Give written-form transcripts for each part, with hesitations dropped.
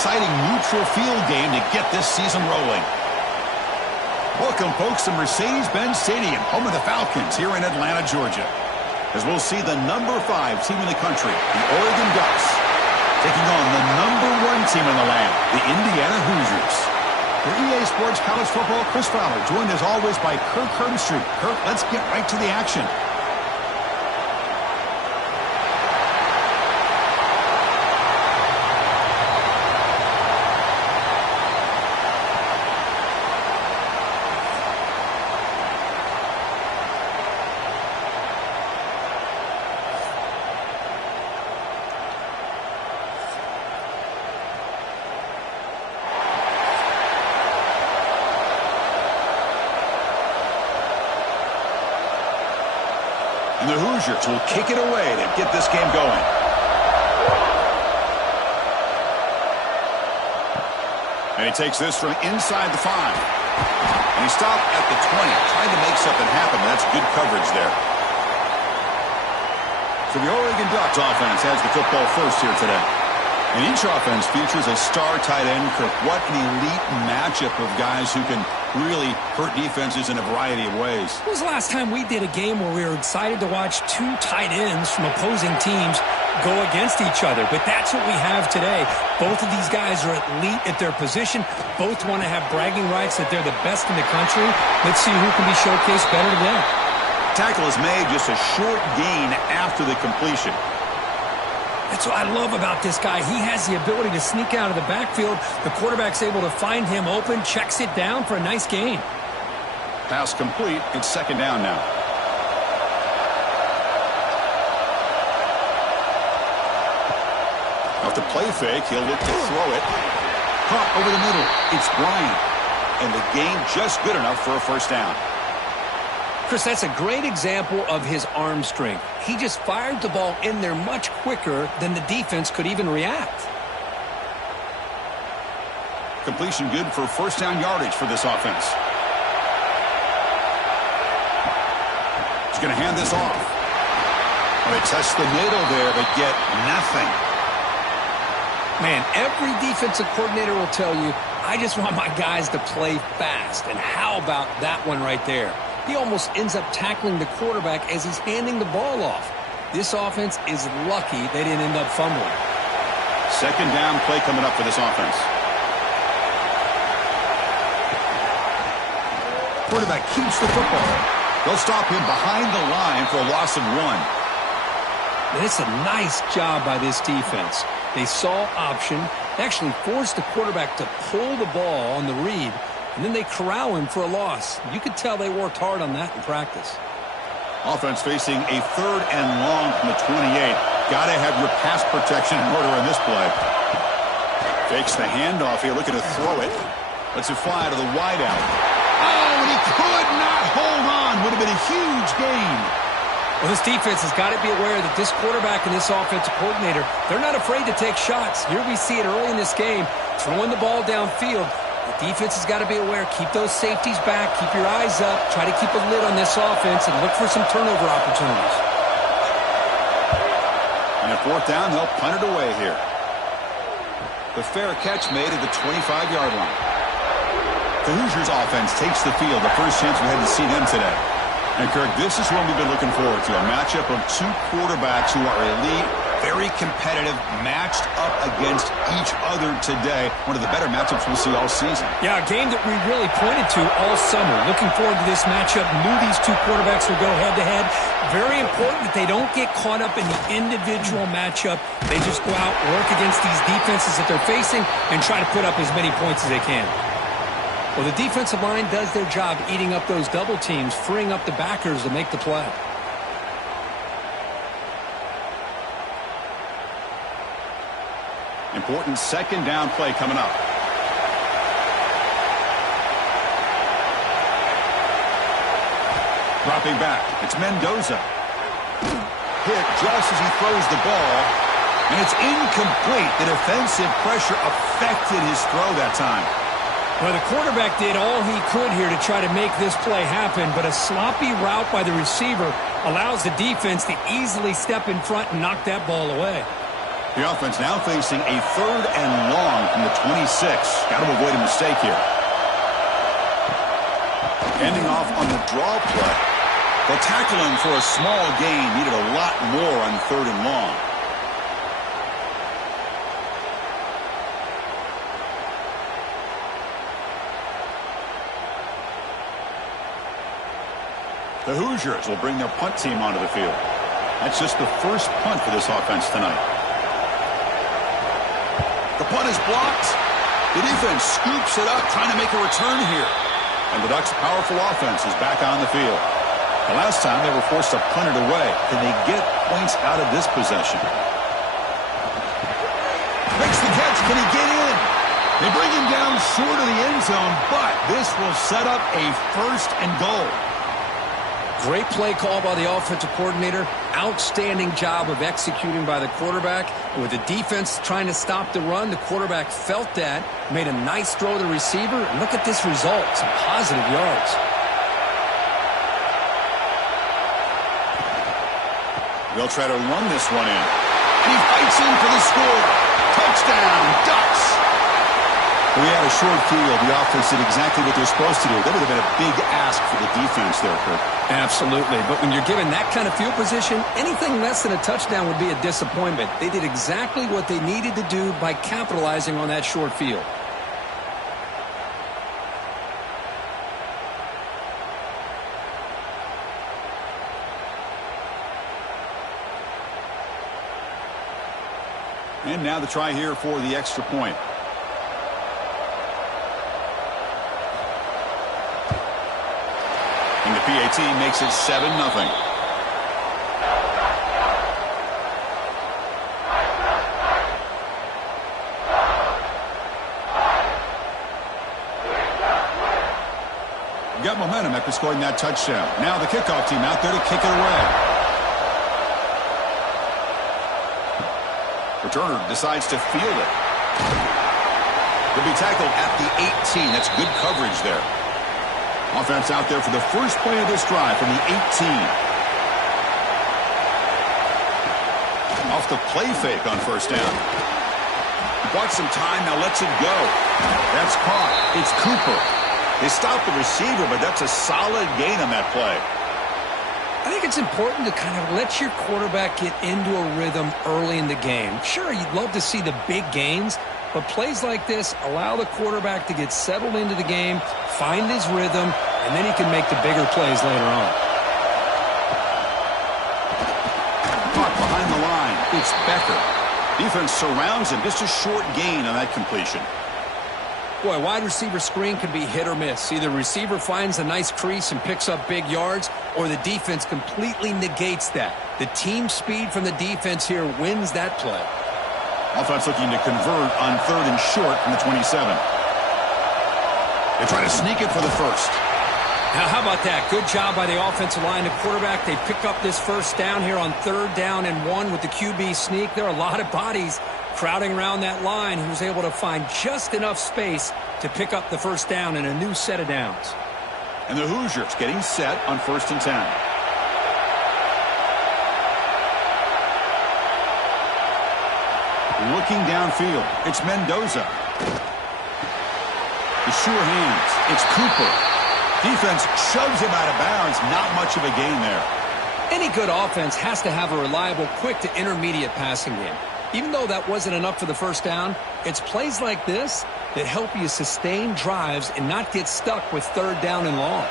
exciting neutral field game to get this season rolling. Welcome, folks, to Mercedes-Benz Stadium, home of the Falcons here in Atlanta, Georgia. As we'll see the number 5 team in the country, the Oregon Ducks, taking on the number 1 team in the land, the Indiana Hoosiers. For EA Sports College Football, Chris Fowler, joined as always by Kirk Herbstreit. Kirk, let's get right to the action. And the Hoosiers will kick it away to get this game going. And he takes this from inside the 5. And he stopped at the 20, trying to make something happen. That's good coverage there. So the Oregon Ducks offense has the football first here today. And each offense features a star tight end. Kirk, what an elite matchup of guys who can really hurt defenses in a variety of ways. When was the last time we did a game where we were excited to watch 2 tight ends from opposing teams go against each other? But that's what we have today. Both of these guys are elite at their position. Both want to have bragging rights that they're the best in the country. Let's see who can be showcased better today. Tackle is made just a short gain after the completion. That's what I love about this guy. He has the ability to sneak out of the backfield. The quarterback's able to find him open, checks it down for a nice gain. Pass complete. It's second down now. Off the play fake, he'll look to throw it. Caught over the middle. It's Bryant. And the gain just good enough for a first down. Chris, that's a great example of his arm strength. He just fired the ball in there much quicker than the defense could even react. Completion good for first down yardage for this offense. He's going to hand this off. Oh, they test the middle there, but get nothing. Man, every defensive coordinator will tell you, I just want my guys to play fast. And how about that one right there? He almost ends up tackling the quarterback as he's handing the ball off. This offense is lucky they didn't end up fumbling. Second down play coming up for this offense. Quarterback keeps the football. They'll stop him behind the line for a loss of 1. And it's a nice job by this defense. They saw option, they actually forced the quarterback to pull the ball on the read, and then they corral him for a loss. You could tell they worked hard on that in practice. Offense facing a 3rd and long from the 28. Got to have your pass protection in order on this play. Fakes the handoff here, looking to throw it. Lets it fly to the wideout. Oh, and he could not hold on. Would have been a huge gain. Well, this defense has got to be aware that this quarterback and this offensive coordinator, they're not afraid to take shots. Here we see it early in this game, throwing the ball downfield. The defense has got to be aware. Keep those safeties back. Keep your eyes up. Try to keep a lid on this offense and look for some turnover opportunities. And at 4th down, they'll punt it away here. The fair catch made at the 25-yard line. The Hoosiers offense takes the field. The first chance we had to see them today. And, Kirk, this is what we've been looking forward to, a matchup of 2 quarterbacks who are elite, very competitive, matched up against each other today. One of the better matchups we'll see all season. Yeah, a game that we really pointed to all summer. Looking forward to this matchup. Knew these 2 quarterbacks would go head-to-head. Very important that they don't get caught up in the individual matchup. They just go out, work against these defenses that they're facing, and try to put up as many points as they can. Well, the defensive line does their job eating up those double teams, freeing up the backers to make the play. Important second down play coming up. Dropping back. It's Mendoza. Hit just as he throws the ball. And it's incomplete. The defensive pressure affected his throw that time. Well, the quarterback did all he could here to try to make this play happen, but a sloppy route by the receiver allows the defense to easily step in front and knock that ball away. The offense now facing a 3rd and long from the 26. Got to avoid a mistake here. Ending off on the draw play. They'll tackle him for a small gain. Needed a lot more on 3rd and long. The Hoosiers will bring their punt team onto the field. That's just the first punt for this offense tonight. The punt is blocked. The defense scoops it up, trying to make a return here. And the Ducks' powerful offense is back on the field. The last time they were forced to punt it away. Can they get points out of this possession? Makes the catch. Can he get in? They bring him down short of the end zone, but this will set up a 1st and goal. Great play call by the offensive coordinator. Outstanding job of executing by the quarterback. And with the defense trying to stop the run, the quarterback felt that, made a nice throw to the receiver. And look at this result, some positive yards. They'll try to run this one in. And he fights in for the score. Touchdown, Ducks. We had a short field. The offense did exactly what they're supposed to do. That would have been a big ask for the defense there, Kirk. Absolutely. But when you're given that kind of field position, anything less than a touchdown would be a disappointment. They did exactly what they needed to do by capitalizing on that short field. And now the try here for the extra point. And the PAT makes it 7-0. Got momentum after scoring that touchdown. Now the kickoff team out there to kick it away. Returner decides to field it. He'll be tackled at the 18. That's good coverage there. Offense out there for the first play of this drive from the 18. Off the play fake on 1st down. He bought some time, now lets it go. That's caught. It's Cooper. They stopped the receiver, but that's a solid gain on that play. I think it's important to kind of let your quarterback get into a rhythm early in the game. Sure, you'd love to see the big gains, but plays like this allow the quarterback to get settled into the game, find his rhythm, and then he can make the bigger plays later on. Caught behind the line. It's Becker. Defense surrounds him. Just a short gain on that completion. Boy, wide receiver screen can be hit or miss. Either receiver finds a nice crease and picks up big yards, or the defense completely negates that. The team speed from the defense here wins that play. Offense looking to convert on 3rd and short from the 27. They try to sneak it for the 1st. Now, how about that? Good job by the offensive line. The quarterback, they pick up this 1st down here on 3rd down and 1 with the QB sneak. There are a lot of bodies crowding around that line. He was able to find just enough space to pick up the 1st down in a new set of downs. And the Hoosiers getting set on 1st and 10. Looking downfield, it's Mendoza. The sure hands, it's Cooper. Defense shoves him out of bounds. Not much of a gain there. Any good offense has to have a reliable, quick to intermediate passing game. Even though that wasn't enough for the 1st down, it's plays like this that help you sustain drives and not get stuck with 3rd down and long.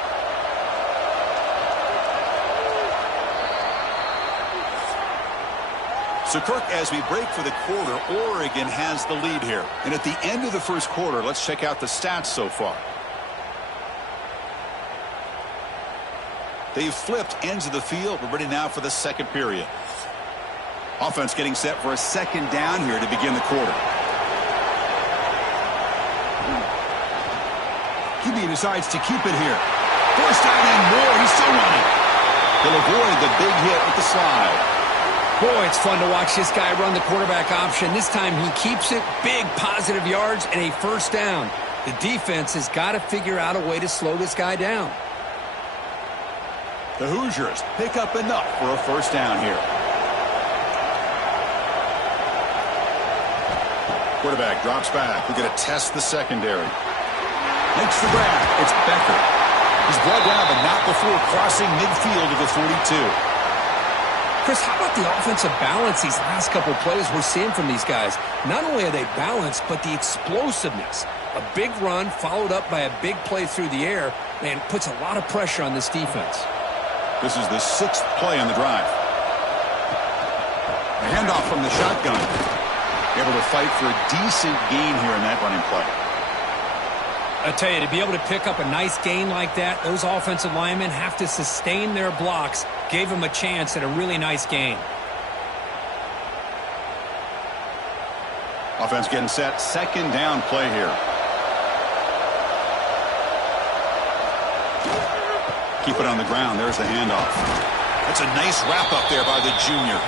So, Kirk, as we break for the quarter, Oregon has the lead here. And at the end of the 1st quarter, let's check out the stats so far. They've flipped ends of the field. We're ready now for the 2nd period. Offense getting set for a 2nd down here to begin the quarter. QB decides to keep it here. 1st down and more. He's still running. He'll avoid the big hit with the slide. Boy, it's fun to watch this guy run the quarterback option. This time he keeps it. Big positive yards and a 1st down. The defense has got to figure out a way to slow this guy down. The Hoosiers pick up enough for a 1st down here. Quarterback drops back. We're going to test the secondary. Makes the grab. It's Becker. He's brought down, but not before crossing midfield to the 42. Chris, how about the offensive balance these last couple of plays we're seeing from these guys? Not only are they balanced, but the explosiveness. A big run followed up by a big play through the air, man, puts a lot of pressure on this defense. This is the 6th play on the drive. A handoff from the shotgun. Able to fight for a decent gain here in that running play. I tell you, to be able to pick up a nice gain like that, those offensive linemen have to sustain their blocks. Gave them a chance at a really nice gain. Offense getting set. 2nd down play here. Keep it on the ground. There's the handoff. That's a nice wrap up there by the junior.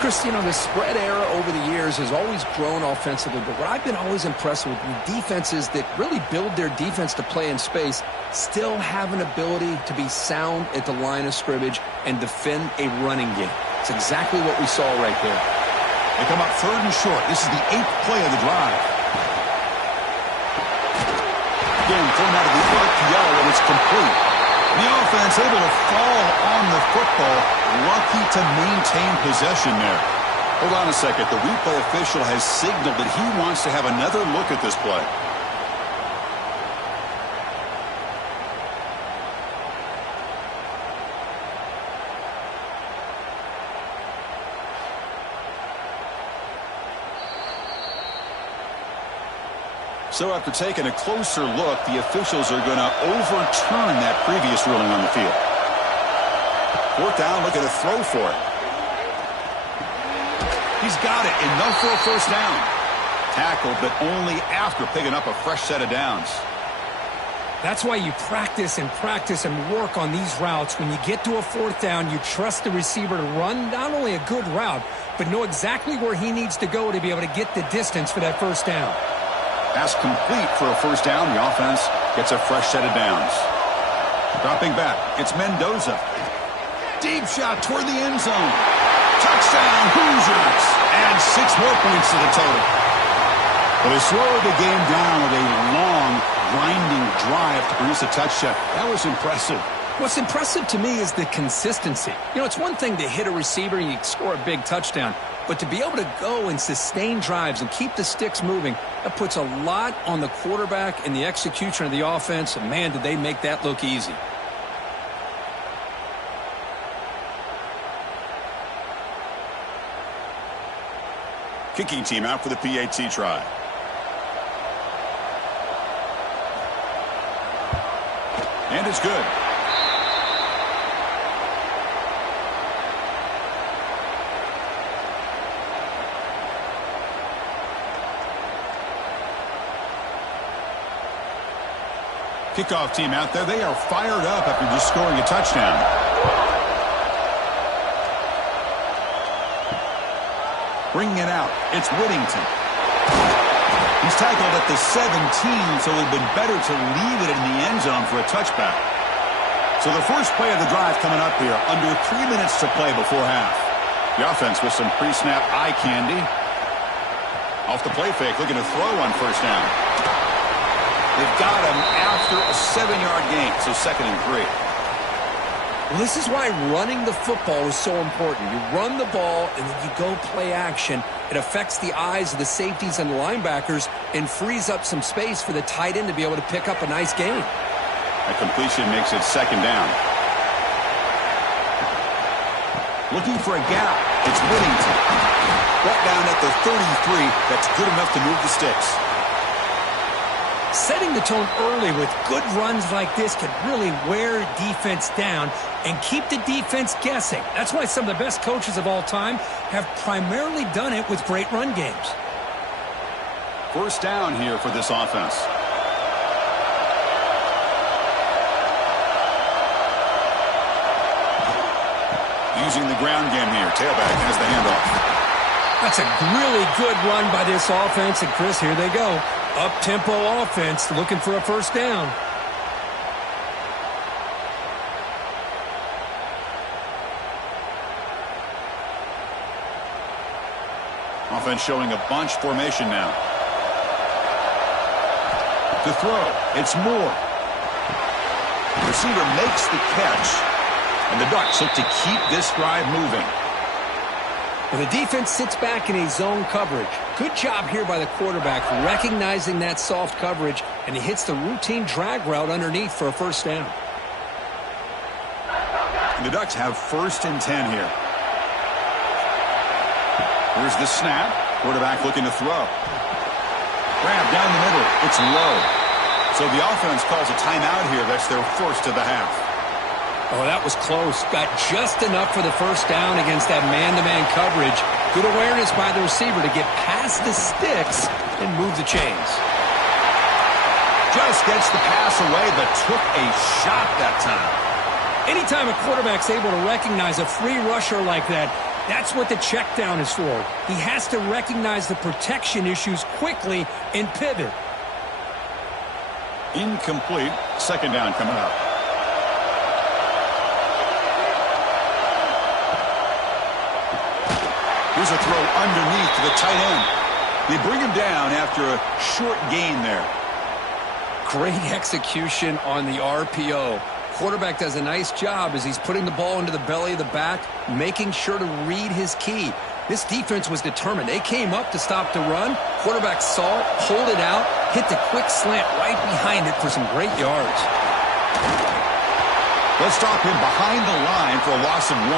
Chris, you know, the spread era over the years has always grown offensively, but what I've been always impressed with defenses that really build their defense to play in space still have an ability to be sound at the line of scrimmage and defend a running game. It's exactly what we saw right there. They come up 3rd and short. This is the 8th play of the drive. Again, thrown out of the RPO, and it's complete. The offense able to fall on the football, lucky to maintain possession there. Hold on a second. The replay official has signaled that he wants to have another look at this play. So after taking a closer look, the officials are going to overturn that previous ruling on the field. 4th down, look at a throw for it. He's got it, enough for a 1st down. Tackled, but only after picking up a fresh set of downs. That's why you practice and work on these routes. When you get to a 4th down, you trust the receiver to run not only a good route, but know exactly where he needs to go to be able to get the distance for that 1st down. Pass complete for a 1st down. The offense gets a fresh set of downs. Dropping back, it's Mendoza. Deep shot toward the end zone. Touchdown, Hoosiers. And 6 more points to the total. Well, they slowed the game down with a long, grinding drive to produce a touchdown. That was impressive. What's impressive to me is the consistency. You know, it's one thing to hit a receiver and you score a big touchdown, but to be able to go and sustain drives and keep the sticks moving, that puts a lot on the quarterback and the execution of the offense, and man, did they make that look easy. Kicking team out for the PAT try. And it's good. Kickoff team out there. They are fired up after just scoring a touchdown. Bringing it out. It's Whittington. He's tackled at the 17, so it would have been better to leave it in the end zone for a touchback. So the first play of the drive coming up here, under 3 minutes to play before half. The offense with some pre-snap eye candy. Off the play fake, looking to throw on 1st down. They've got him after a 7-yard gain, so 2nd and 3. Well, this is why running the football is so important. You run the ball, and then you go play action. It affects the eyes of the safeties and the linebackers and frees up some space for the tight end to be able to pick up a nice gain. A completion makes it 2nd down. Looking for a gap. It's Whittington. Brought down at the 33. That's good enough to move the sticks. Setting the tone early with good runs like this can really wear defense down and keep the defense guessing. That's why some of the best coaches of all time have primarily done it with great run games. 1st down here for this offense. Using the ground game here. Tailback has the handoff. That's a really good run by this offense. And, Chris, here they go. Up-tempo offense looking for a 1st down. offense showing a bunch formation now. To throw, it's Moore. The receiver makes the catch, and the Ducks look to keep this drive moving. Well, the defense sits back in a zone coverage. Good job here by the quarterback recognizing that soft coverage, and he hits the routine drag route underneath for a first down. And the Ducks have 1st and 10 here. Here's the snap. Quarterback looking to throw. Grab down the middle. It's low. So the offense calls a timeout here. That's their first of the half. Oh, that was close. Got just enough for the first down against that man-to-man coverage. Good awareness by the receiver to get past the sticks and move the chains. Just gets the pass away, but took a shot that time. Anytime a quarterback's able to recognize a free rusher like that, that's what the check down is for. He has to recognize the protection issues quickly and pivot. Incomplete. Second down coming up. Here's a throw underneath to the tight end. They bring him down after a short gain there. Great execution on the RPO. Quarterback does a nice job as he's putting the ball into the belly of the back, making sure to read his key. This defense was determined. They came up to stop the run. Quarterback saw it, pulled it out, hit the quick slant right behind it for some great yards. Let's stop him behind the line for a loss of 1.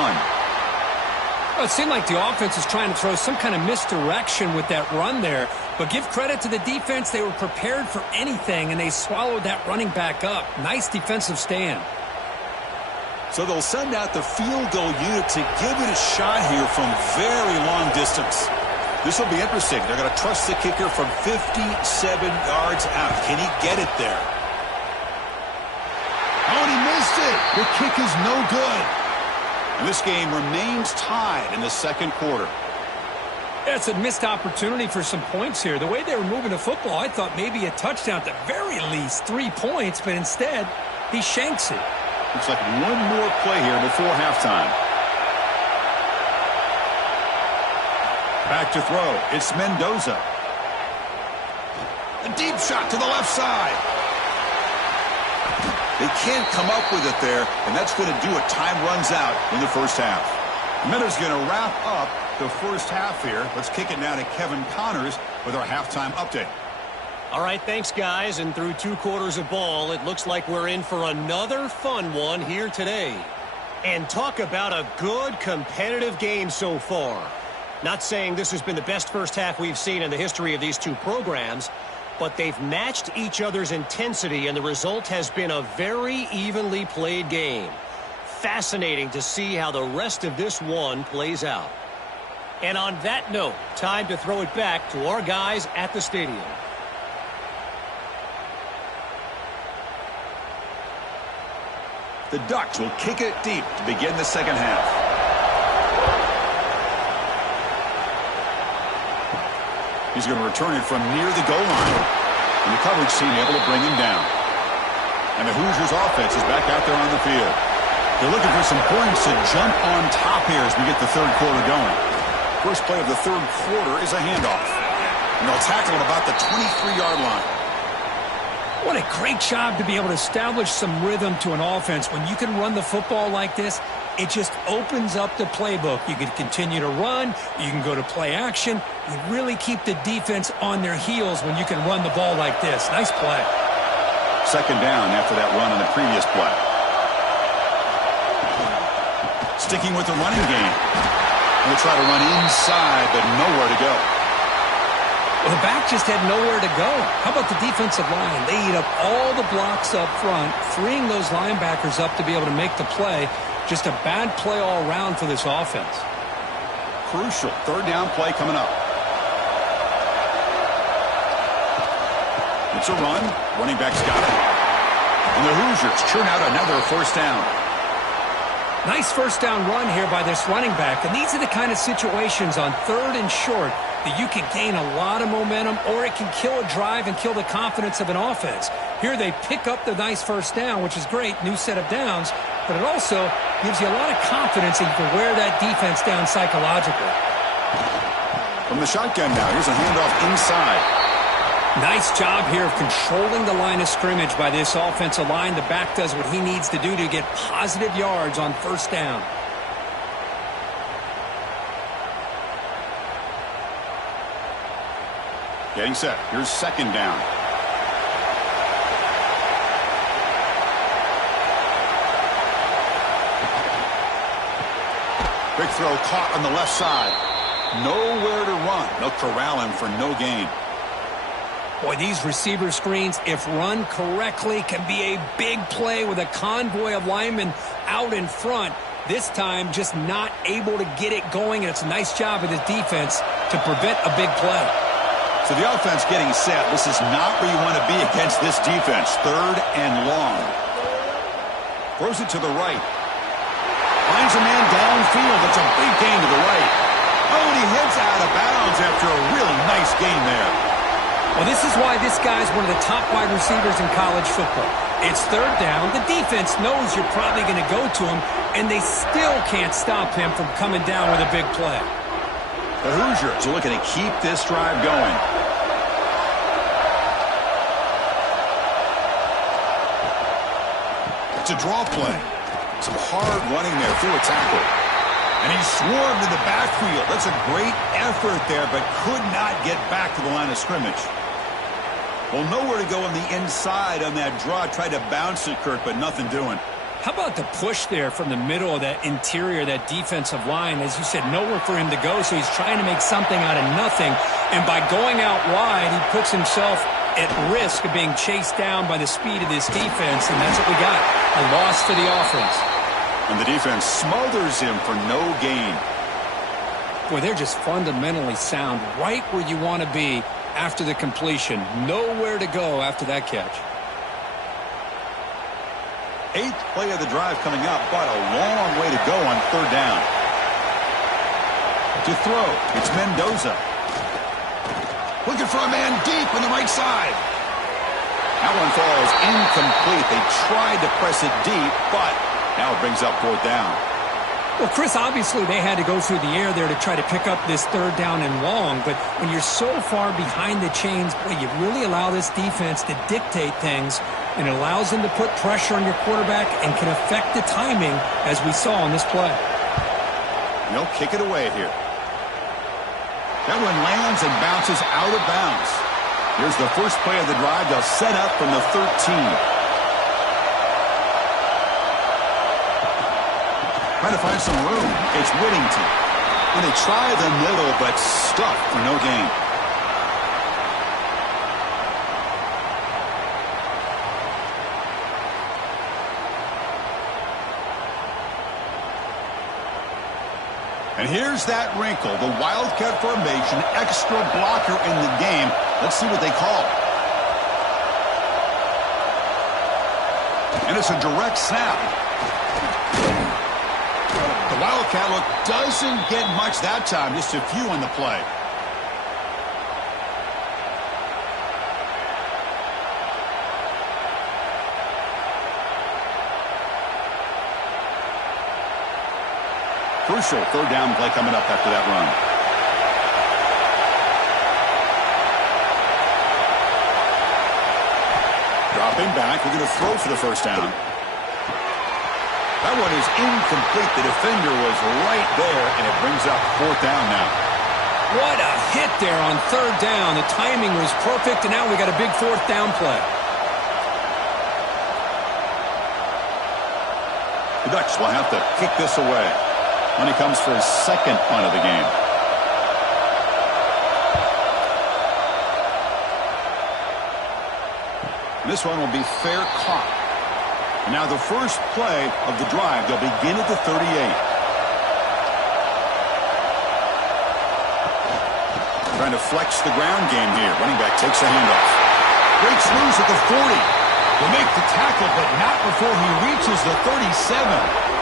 Well, it seemed like the offense was trying to throw some kind of misdirection with that run there. But give credit to the defense. They were prepared for anything, and they swallowed that running back up. Nice defensive stand. So they'll send out the field goal unit to give it a shot here from very long distance. This will be interesting. They're going to trust the kicker from 57 yards out. Can he get it there? Oh, and he missed it. The kick is no good. And this game remains tied in the second quarter. That's a missed opportunity for some points here. The way they were moving the football, I thought maybe a touchdown at the very least, 3 points, but instead, he shanks it. Looks like one more play here before halftime. Back to throw. It's Mendoza. A deep shot to the left side. They can't come up with it there, and that's going to do it. Time runs out in the first half. Minuta's going to wrap up the first half here. Let's kick it now to Kevin Connors with our halftime update. All right, thanks, guys. And through 2 quarters of ball, it looks like we're in for another fun one here today. And talk about a good competitive game so far. Not saying this has been the best first half we've seen in the history of these 2 programs, but they've matched each other's intensity, and the result has been a very evenly played game. Fascinating to see how the rest of this one plays out. And on that note, time to throw it back to our guys at the stadium. The Ducks will kick it deep to begin the second half. He's going to return it from near the goal line. And the coverage team able to bring him down. And the Hoosiers offense is back out there on the field. They're looking for some points to jump on top here as we get the third quarter going. First play of the third quarter is a handoff. And they'll tackle it about the 23-yard line. What a great job to be able to establish some rhythm to an offense. When you can run the football like this, it just opens up the playbook. You can continue to run. You can go to play action. You really keep the defense on their heels when you can run the ball like this. Nice play. Second down after that run on the previous play. Sticking with the running game. They'll try to run inside, but nowhere to go. Well, the back just had nowhere to go. How about the defensive line? They eat up all the blocks up front, freeing those linebackers up to be able to make the play. Just a bad play all around for this offense. Crucial third down play coming up. It's a run. Running back's got it. And the Hoosiers churn out another first down. Nice first down run here by this running back. And these are the kind of situations on third and short that you can gain a lot of momentum, or it can kill a drive and kill the confidence of an offense. Here they pick up the nice first down, which is great, new set of downs, but it also gives you a lot of confidence that you can wear that defense down psychologically. From the shotgun now, here's a handoff inside. Nice job here of controlling the line of scrimmage by this offensive line. The back does what he needs to do to get positive yards on first down. Getting set. Here's second down. Big throw caught on the left side. Nowhere to run. They'll corral him for no gain. Boy, these receiver screens, if run correctly, can be a big play with a convoy of linemen out in front. This time, just not able to get it going, and it's a nice job of the defense to prevent a big play. So the offense getting set. This is not where you want to be against this defense. Third and long. Throws it to the right. Finds a man downfield. That's a big gain to the right. Oh, and he heads out of bounds after a really nice gain there. Well, this is why this guy's one of the top wide receivers in college football. It's third down. The defense knows you're probably going to go to him, and they still can't stop him from coming down with a big play. The Hoosiers are looking to keep this drive going. It's a draw play. Some hard running there through a tackle. And he swarmed in the backfield. That's a great effort there, but could not get back to the line of scrimmage. Well, nowhere to go on the inside on that draw. Tried to bounce it, Kurt, but nothing doing. How about the push there from the middle of that interior, that defensive line? As you said, nowhere for him to go, so he's trying to make something out of nothing. And by going out wide, he puts himself at risk of being chased down by the speed of this defense, and that's what we got, a loss for the offense. And the defense smothers him for no gain. Boy, they're just fundamentally sound, right where you want to be after the completion. Nowhere to go after that catch. 8th play of the drive coming up, but a long way to go on third down. To throw, it's Mendoza. Looking for a man deep on the right side. That one falls incomplete. They tried to press it deep, but now it brings up fourth down. Well, Chris, obviously they had to go through the air there to try to pick up this third down and long, but when you're so far behind the chains, boy, you really allow this defense to dictate things, and it allows them to put pressure on your quarterback and can affect the timing, as we saw on this play. And they'll kick it away here. That one lands and bounces out of bounds. Here's the first play of the drive. They'll set up from the 13. Trying to find some room. It's Whittington. And they try the middle, but stuffed for no gain. And here's that wrinkle, the Wildcat formation, extra blocker in the game. Let's see what they call. And it's a direct snap. The Wildcat look doesn't get much that time, just a few on the play. Crucial third down play coming up after that run. Dropping back, we're going to throw for the first down. That one is incomplete. The defender was right there, and it brings up fourth down now. What a hit there on third down. The timing was perfect, and now we got a big fourth down play. The Ducks will have to kick this away when he comes for his second punt of the game. This one will be fair caught. And now the first play of the drive. They'll begin at the 38. Trying to flex the ground game here. Running back takes a handoff. Breaks loose at the 40. Will make the tackle, but not before he reaches the 37.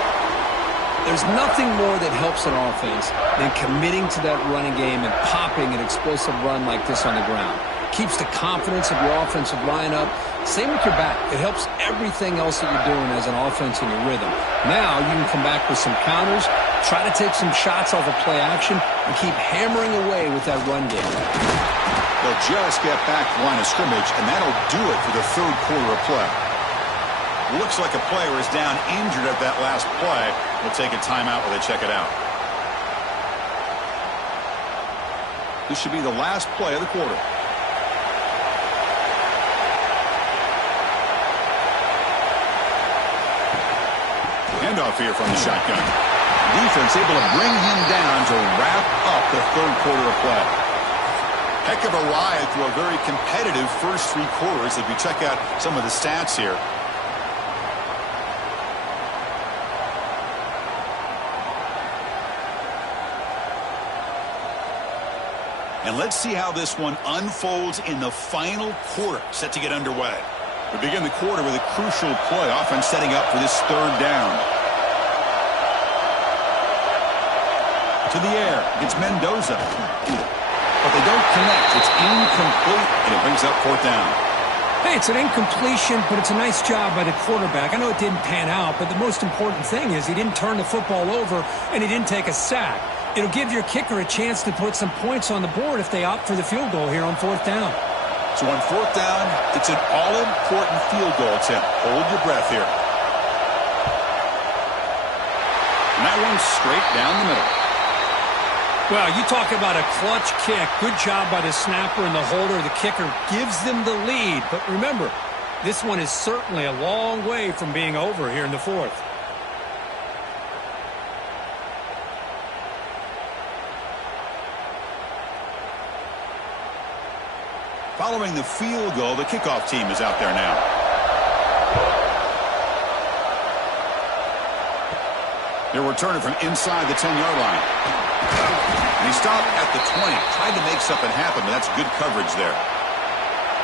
There's nothing more that helps an offense than committing to that running game and popping an explosive run like this on the ground. Keeps the confidence of your offensive lineup. Same with your back. It helps everything else that you're doing as an offense in your rhythm. Now you can come back with some counters Try to take some shots off of play action and keep hammering away with that run game. They'll just get back to the line of scrimmage, and that'll do it for the third quarter of play. Looks like a player is down injured at that last play. We'll take a timeout while they check it out. This should be the last play of the quarter. Handoff here from the shotgun. Defense able to bring him down to wrap up the third quarter of play. Heck of a ride through a very competitive first three quarters if you check out some of the stats here. And let's see how this one unfolds in the final quarter, set to get underway. We begin the quarter with a crucial play, offense setting up for this third down. To the air, it's Mendoza. But they don't connect. It's incomplete, and it brings up fourth down. Hey, it's an incompletion, but it's a nice job by the quarterback. I know it didn't pan out, but the most important thing is he didn't turn the football over, and he didn't take a sack. It'll give your kicker a chance to put some points on the board if they opt for the field goal here on fourth down. So on fourth down, it's an all-important field goal attempt. Hold your breath here. And that one's straight down the middle. Well, you talk about a clutch kick. Good job by the snapper and the holder. The kicker gives them the lead. But remember, this one is certainly a long way from being over here in the fourth. Following the field goal, the kickoff team is out there now. They're returning from inside the 10-yard line. And he stopped at the 20, tried to make something happen, but that's good coverage there.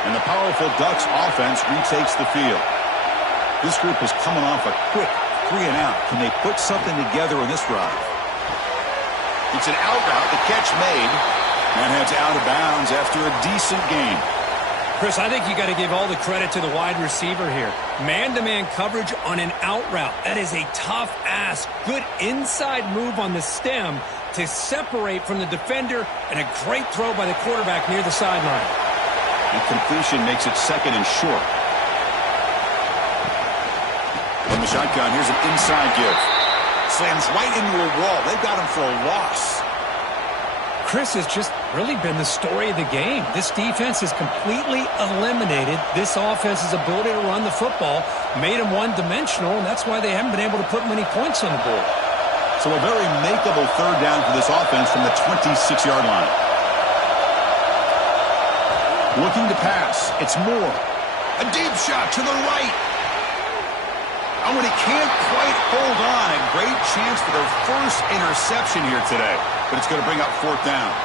And the powerful Ducks offense retakes the field. This group is coming off a quick 3-and-out. Can they put something together in this drive? It's an out route, the catch made. And heads out of bounds after a decent game. Chris, I think you got to give all the credit to the wide receiver here. Man-to-man coverage on an out route. That is a tough ask. Good inside move on the stem to separate from the defender, and a great throw by the quarterback near the sideline. And completion makes it second and short. From the shotgun, here's an inside give. Slams right into a wall. They've got him for a loss. Chris has just really been the story of the game. This defense has completely eliminated this offense's ability to run the football, made them one-dimensional, and that's why they haven't been able to put many points on the board. So a very makeable third down for this offense from the 26-yard line. Looking to pass. It's Moore. A deep shot to the right. Oh, and he can't quite hold on. A great chance for their first interception here today. But it's going to bring up fourth down.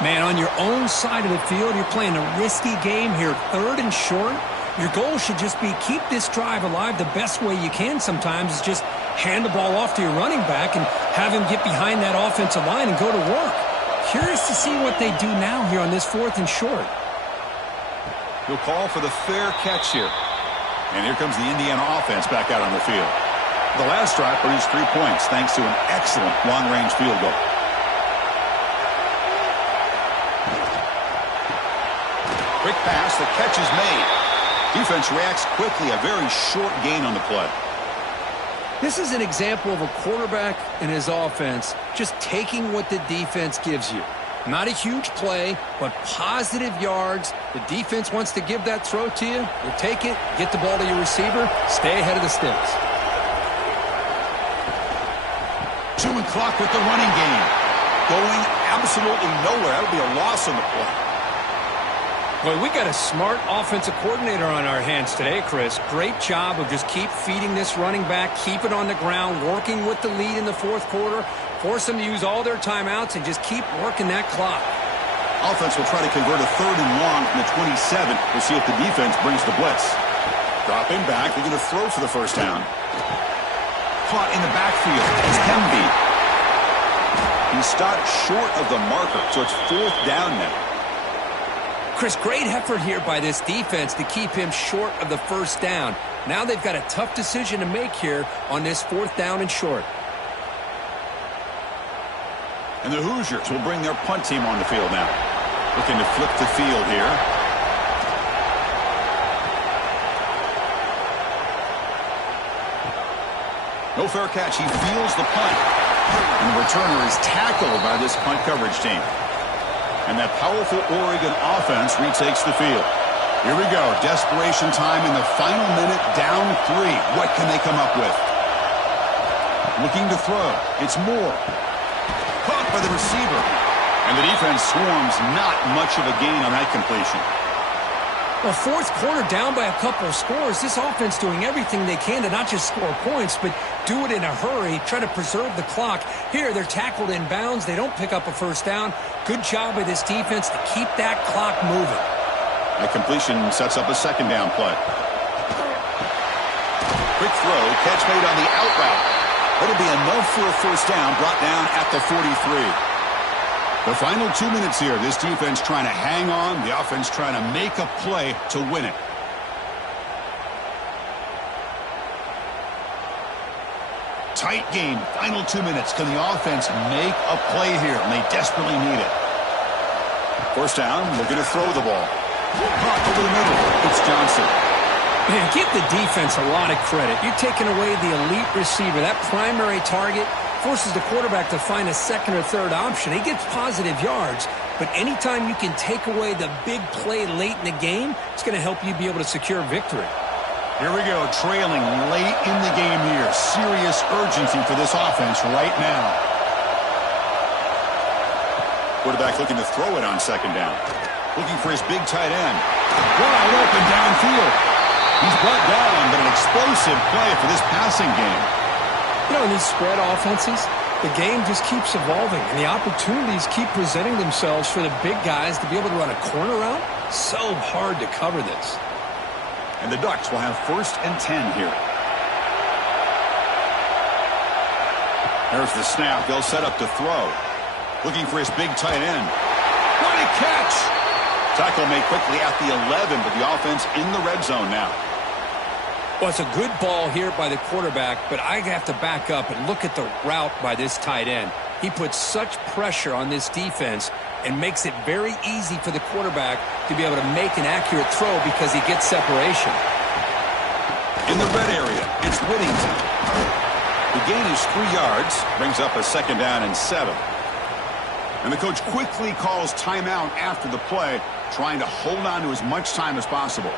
Man, on your own side of the field, you're playing a risky game here. Third and short. Your goal should just be keep this drive alive the best way you can sometimes is just hand the ball off to your running back and have him get behind that offensive line and go to work. Curious to see what they do now here on this fourth and short. He'll call for the fair catch here. And here comes the Indiana offense back out on the field. The last drive produced 3 points thanks to an excellent long-range field goal. Quick pass, the catch is made. Defense reacts quickly, a very short gain on the play. This is an example of a quarterback and his offense just taking what the defense gives you. Not a huge play, but positive yards. The defense wants to give that throw to you. You take it, get the ball to your receiver, stay ahead of the sticks. Chewing clock with the running game. Going absolutely nowhere. That'll be a loss on the play. Boy, we got a smart offensive coordinator on our hands today, Chris. Great job of just keep feeding this running back, keep it on the ground, working with the lead in the fourth quarter, force them to use all their timeouts, and just keep working that clock. Offense will try to convert a third and long from the 27. We'll see if the defense brings the blitz. Dropping back, they're going to throw for the first down. Caught in the backfield. It's Hemby. He stopped short of the marker, so it's fourth down now. Chris, great effort here by this defense to keep him short of the first down. Now they've got a tough decision to make here on this fourth down and short. And the Hoosiers will bring their punt team on the field now. Looking to flip the field here. No fair catch. He fields the punt. And the returner is tackled by this punt coverage team. And that powerful Oregon offense retakes the field. Here we go. Desperation time in the final minute. Down 3. What can they come up with? Looking to throw. It's Moore. Caught by the receiver. And the defense swarms. Not much of a gain on that completion. Well, fourth quarter down by a couple of scores. This offense doing everything they can to not just score points, but do it in a hurry, try to preserve the clock. Here, they're tackled in bounds. They don't pick up a first down. Good job by this defense to keep that clock moving. That completion sets up a second down play. Quick throw, catch made on the out route. That'll be enough for a first down, brought down at the 43. The final 2 minutes here. This defense trying to hang on. The offense trying to make a play to win it. Tight game. Final 2 minutes. Can the offense make a play here? And they desperately need it. First down. Looking to throw the ball. Caught over the middle. It's Johnson. Man, give the defense a lot of credit. You're taking away the elite receiver. That primary target forces the quarterback to find a second or third option. He gets positive yards, but anytime you can take away the big play late in the game, it's going to help you be able to secure victory. Here we go, trailing late in the game here. Serious urgency for this offense right now. Quarterback looking to throw it on second down. Looking for his big tight end. Wide open downfield. He's brought down, but an explosive play for this passing game. You know, in these spread offenses, the game just keeps evolving, and the opportunities keep presenting themselves for the big guys to be able to run a corner route. So hard to cover this. And the Ducks will have 1st and 10 here. There's the snap. They'll set up to throw. Looking for his big tight end. What a catch! Tackle made quickly at the 11, but the offense in the red zone now. Well, it's a good ball here by the quarterback, but I have to back up and look at the route by this tight end. He puts such pressure on this defense and makes it very easy for the quarterback to be able to make an accurate throw because he gets separation. In the red area, it's Whittington. The gain is 3 yards, brings up a second down and 7. And the coach quickly calls timeout after the play, trying to hold on to as much time as possible.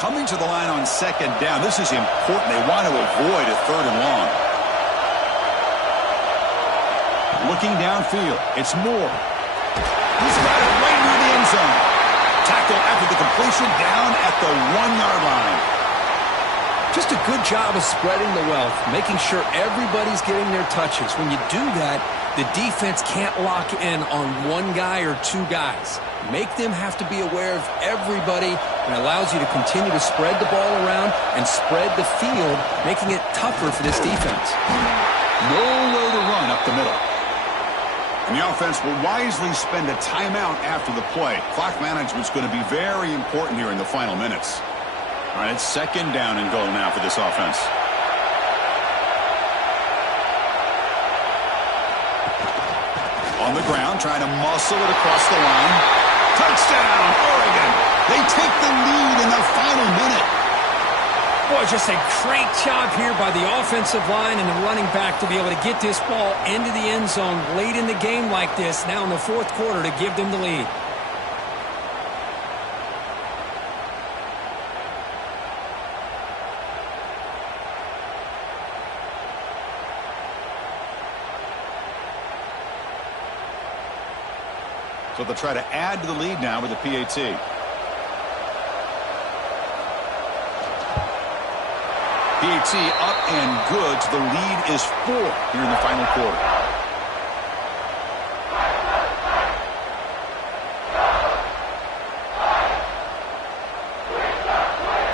Coming to the line on second down, this is important. They want to avoid a 3rd and long. Looking downfield, it's Moore. He's got it right near the end zone. Tackle after the completion, down at the 1-yard line. Just a good job of spreading the wealth, making sure everybody's getting their touches. When you do that, the defense can't lock in on one guy or 2 guys. Make them have to be aware of everybody, and allows you to continue to spread the ball around and spread the field, making it tougher for this defense. Nowhere to run up the middle. And the offense will wisely spend a timeout after the play. Clock management's going to be very important here in the final minutes. All right, it's second down and goal now for this offense. On the ground, trying to muscle it across the line. Touchdown, Oregon! They take the lead in the final minute. Boy, just a great job here by the offensive line and the running back to be able to get this ball into the end zone late in the game like this, now in the 4th quarter, to give them the lead. So they'll try to add to the lead now with the PAT. PAT up and good. So the lead is 4 here in the final quarter.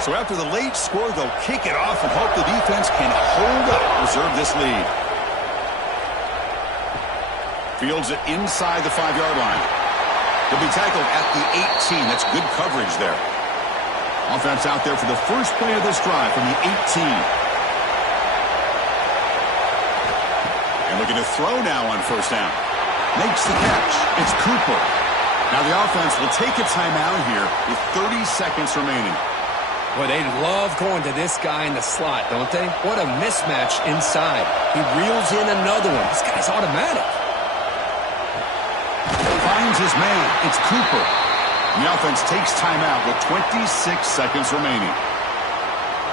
So after the late score, they'll kick it off and hope the defense can hold up, preserve this lead. Fields it inside the 5-yard line. He'll be tackled at the 18. That's good coverage there. Offense out there for the first play of this drive from the 18. And looking to throw now on first down. Makes the catch. It's Cooper. Now the offense will take a timeout here with 30 seconds remaining. Well, they love going to this guy in the slot, don't they? What a mismatch inside. He reels in another one. This guy's automatic. Finds his man. It's Cooper. The offense takes timeout with 26 seconds remaining.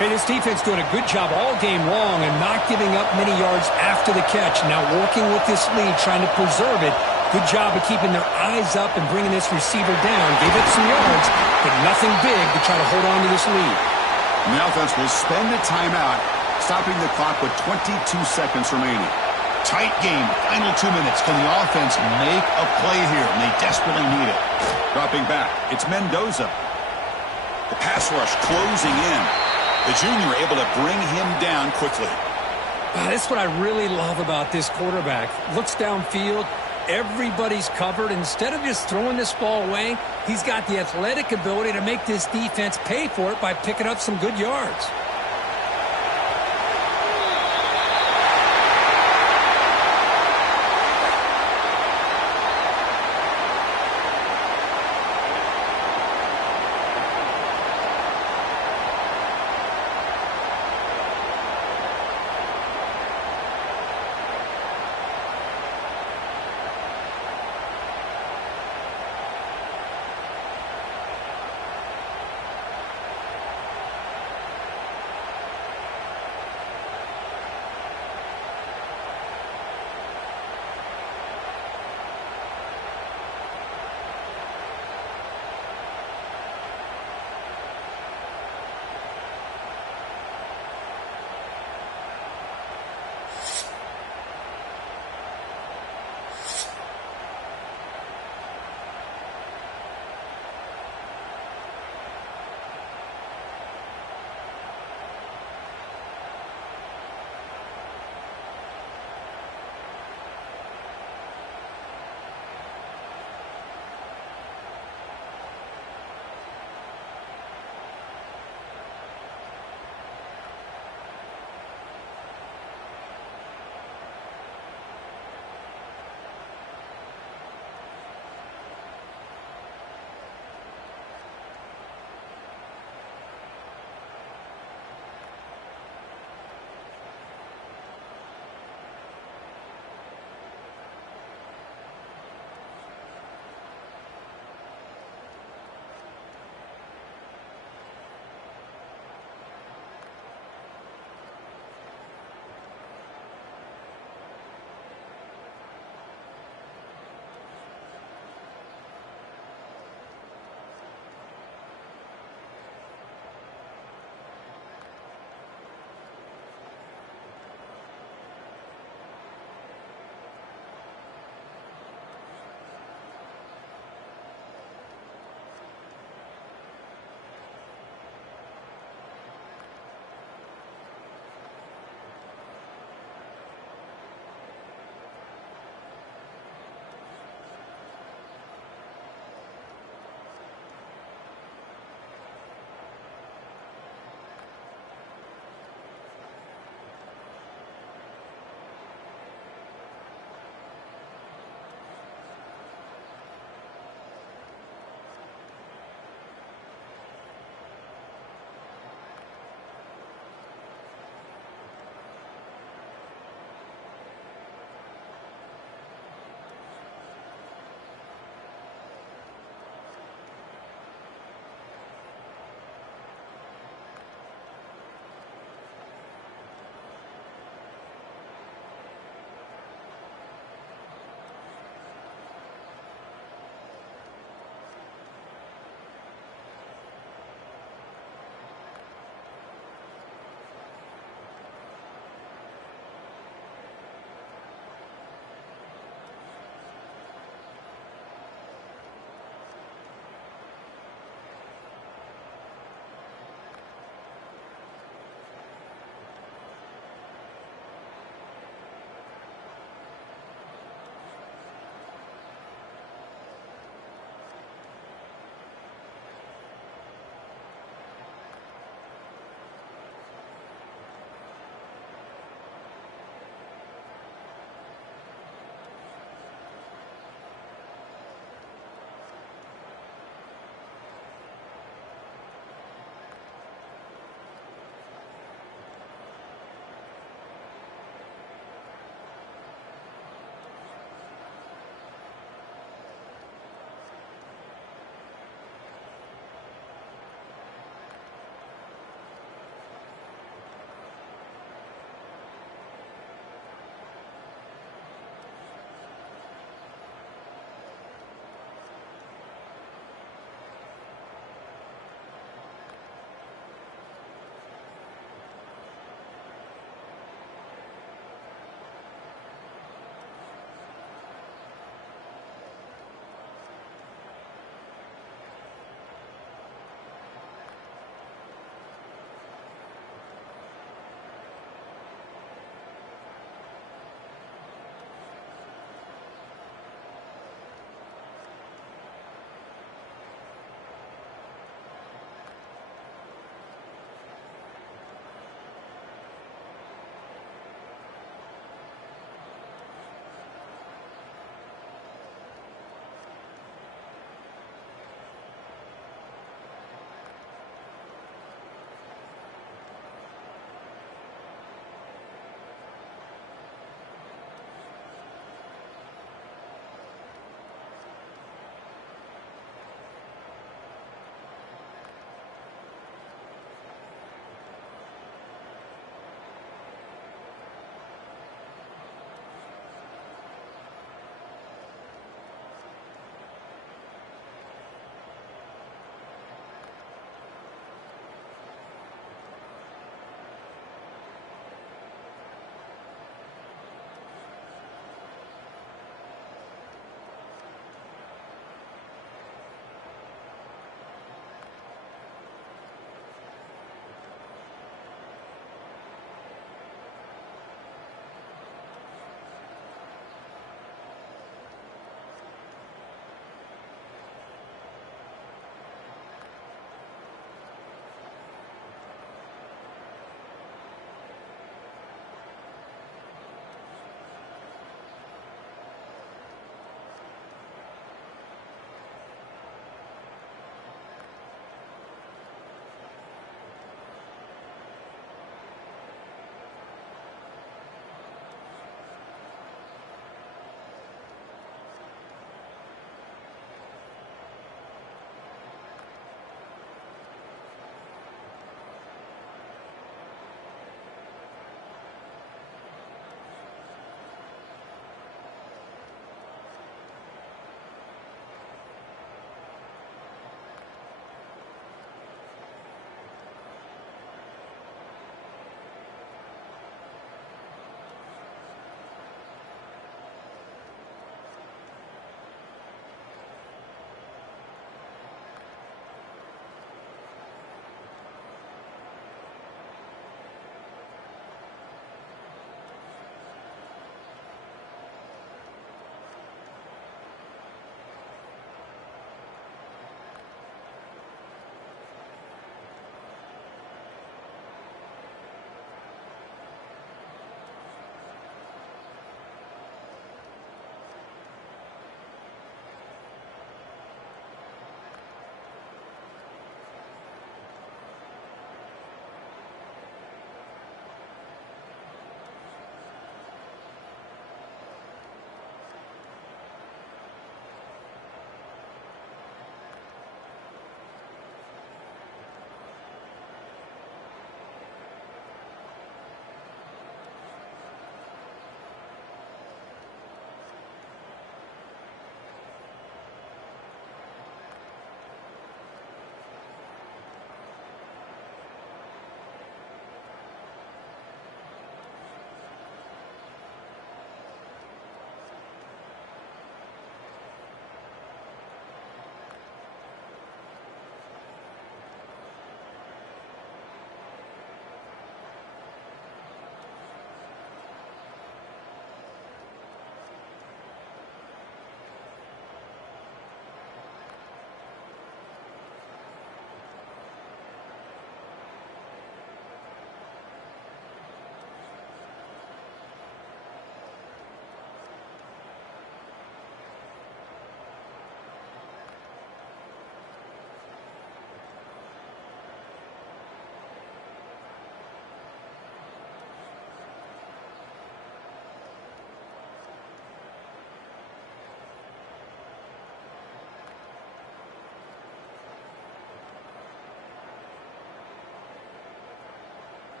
Hey, this defense doing a good job all game long and not giving up many yards after the catch. Now working with this lead, trying to preserve it. Good job of keeping their eyes up and bringing this receiver down. Gave up some yards, but nothing big to try to hold on to this lead. And the offense will spend a timeout, stopping the clock with 22 seconds remaining. Tight game, final 2 minutes. Can the offense make a play here? And they desperately need it. Dropping back, it's Mendoza. The pass rush closing in. The junior able to bring him down quickly. That's what I really love about this quarterback. Looks downfield. Everybody's covered. Instead of just throwing this ball away, he's got the athletic ability to make this defense pay for it by picking up some good yards.